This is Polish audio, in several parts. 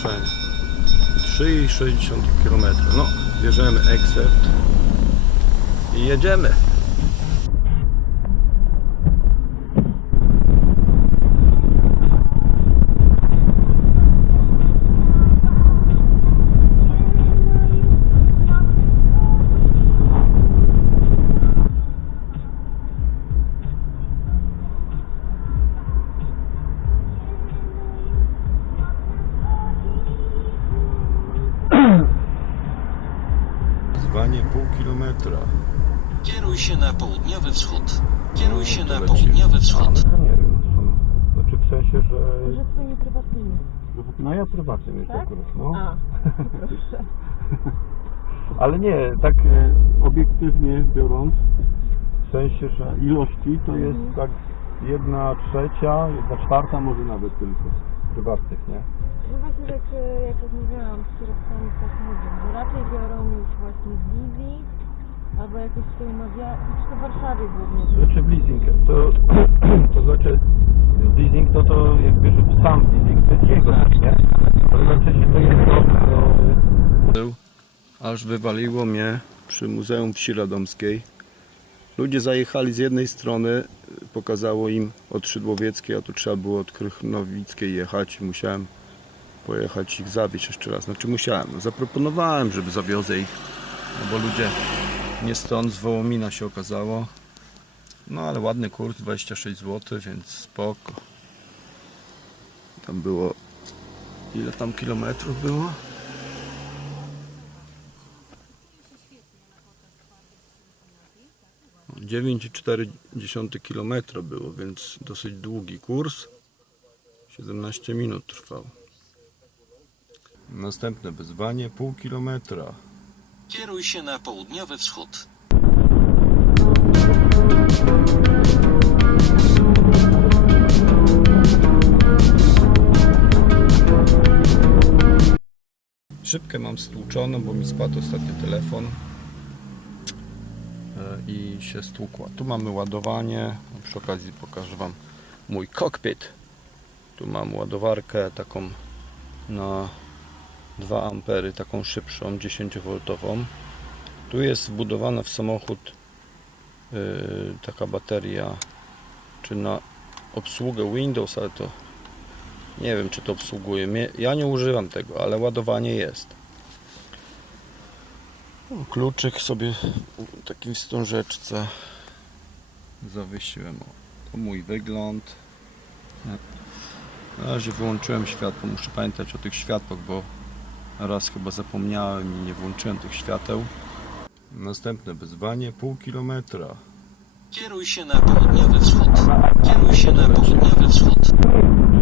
zgłoszenie. 3,6 km. No, bierzemy accept i jedziemy. Zwanie pół kilometra. Kieruj się na południowy wschód. Kieruj No, się na południowy wschód. Ale nie wiem. no, Znaczy w sensie, że... Że swoimi prywatnymi. No ja prywatnie mieć Tak? akurat, no. A, proszę. Ale nie, tak e, obiektywnie biorąc, w sensie, że ilości to jest Mhm. tak jedna trzecia, jedna czwarta może nawet tylko prywatnych, nie? No właśnie tak e, jak rozmawiałam z kierowcami, tak mówią, że raczej biorą już właśnie z wizji, albo jakoś się umawia, czy to w Warszawie głównie. Znaczy w leasing, to, to znaczy leasing to to jak bierzesz sam leasing, to jest jego, nie? Ale znaczy się to jest to... Był, aż wywaliło mnie przy Muzeum Wsi Radomskiej. Ludzie zajechali z jednej strony, pokazało im od Szydłowieckiej, a tu trzeba było od Krychnowickiej jechać. Musiałem pojechać ich zawieźć jeszcze raz. Znaczy musiałem, no, zaproponowałem, żeby zawiozę ich, no bo ludzie nie stąd, z Wołomina się okazało. No ale ładny kurs, 26 zł, więc spoko. Tam było... Ile tam kilometrów było? No, 9,4 km było, więc dosyć długi kurs. 17 minut trwał. Następne wyzwanie pół kilometra. Kieruj się na południowy wschód. Szybkę mam stłuczoną, bo mi spadł ostatnio telefon E, i się stłukła. Tu mamy ładowanie. Przy okazji pokażę Wam mój kokpit. Tu mam ładowarkę taką na 2 ampery, taką szybszą, 10V. Tu jest wbudowana w samochód yy, taka bateria, czy na obsługę Windows, ale to nie wiem, czy to obsługuje. Ja nie używam tego, ale ładowanie jest. Kluczyk sobie w takim wstążeczce zawiesiłem. To mój wygląd. Na razie wyłączyłem światło. Muszę pamiętać o tych światłach, bo raz chyba zapomniałem i nie włączyłem tych świateł. Następne wyzwanie pół kilometra. Kieruj się na południowy wschód. Kieruj się na południowy wschód.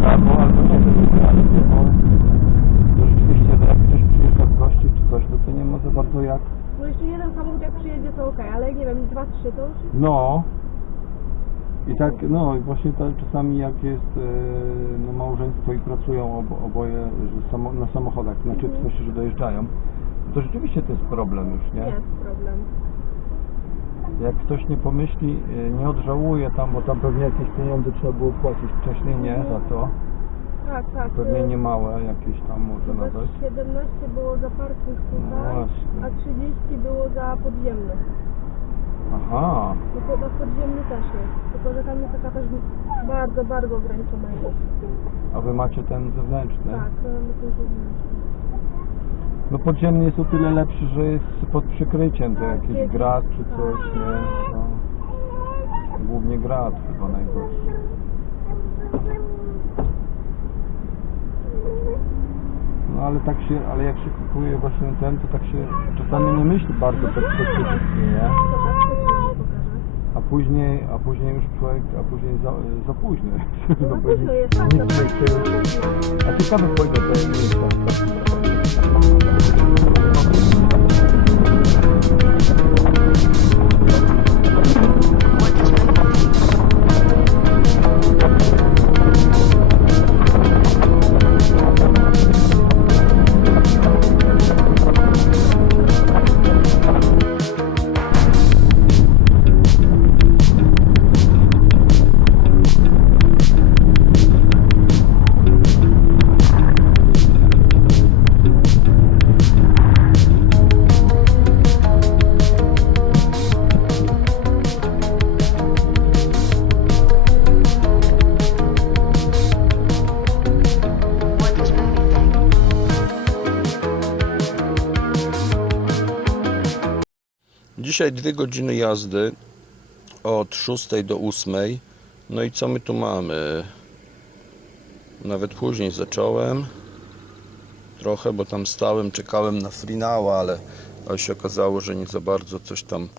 Albo, albo nie wiem, bo rzeczywiście jak ktoś przyjeżdża z gości czy coś, to, to nie ma za bardzo jak No jeszcze jeden samochód jak przyjedzie to okej, ale nie wiem, dwa, trzy to już. No. I tak, no i właśnie to czasami jak jest e, no, małżeństwo i pracują obo, oboje że samo, na samochodach, znaczy w sensie, że dojeżdżają, to rzeczywiście to jest problem już, nie? Jest problem. Jak ktoś nie pomyśli, e, nie odżałuje tam, bo tam pewnie jakieś pieniądze trzeba było płacić wcześniej, nie? Za to. Tak, tak. Pewnie nie małe jakieś tam może nawet. 17 było za parking No tutaj, właśnie. a 30 było za podziemny. Aha, No chyba podziemny też jest, tylko że tam jest taka też bardzo, bardzo ograniczona ilość. a wy macie ten zewnętrzny? Tak, to my to zewnętrzny. No podziemny jest o tyle lepszy, że jest pod przykryciem, to Tak, jakiś jest. grat czy coś, nie? No. Głównie grat chyba najgorszy. No ale tak się, ale jak się kupuje właśnie ten, to tak się czasami nie myśli bardzo tak nie? To tak, to ci pokażę. A później, a później już człowiek, a później za, za późno. No bo późno nic- jest, tak, to A ciekawe pójdę do tej Dzisiaj dwie godziny jazdy od 6 do 8. No i co my tu mamy? Nawet później zacząłem. Trochę, bo tam stałem, czekałem na Frinała, ale, ale się okazało, że nie za bardzo coś tam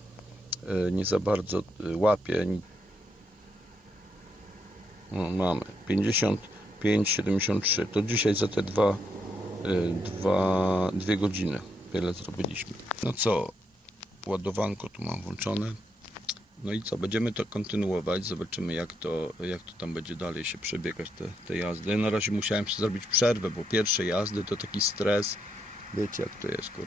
e, nie za bardzo e, łapie. No, mamy 55,73. To dzisiaj za te dwa, y, dwa, dwie godziny tyle zrobiliśmy. No co, ładowanko tu mam włączone. No i co, będziemy to kontynuować, zobaczymy jak to, jak to tam będzie dalej się przebiegać te, te jazdy. Na razie musiałem zrobić przerwę, bo pierwsze jazdy to taki stres. Wiecie jak to jest, kur...